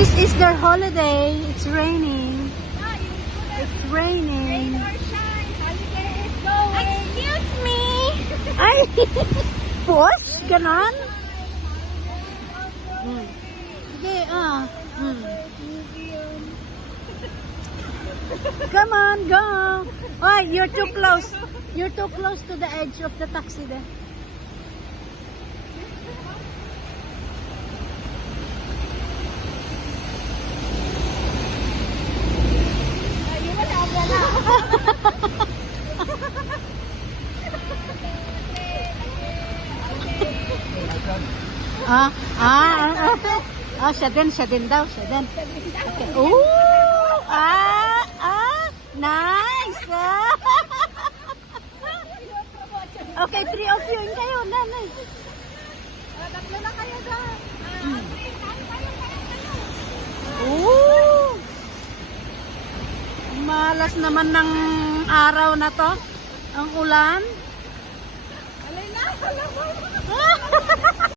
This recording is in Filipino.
This is their holiday. It's raining. It's raining. Excuse me! Ay! Push? Ganon? Sige, Come on, go. Oh, you're too close. You're too close to the edge of the taxi there. Siya din daw. Okay. Ooh! Nice! Okay, 3 of you. Yung kayo, nanay. Tatlo na kayo doon. Ooh! Malas naman ng araw na to. Ang ulan.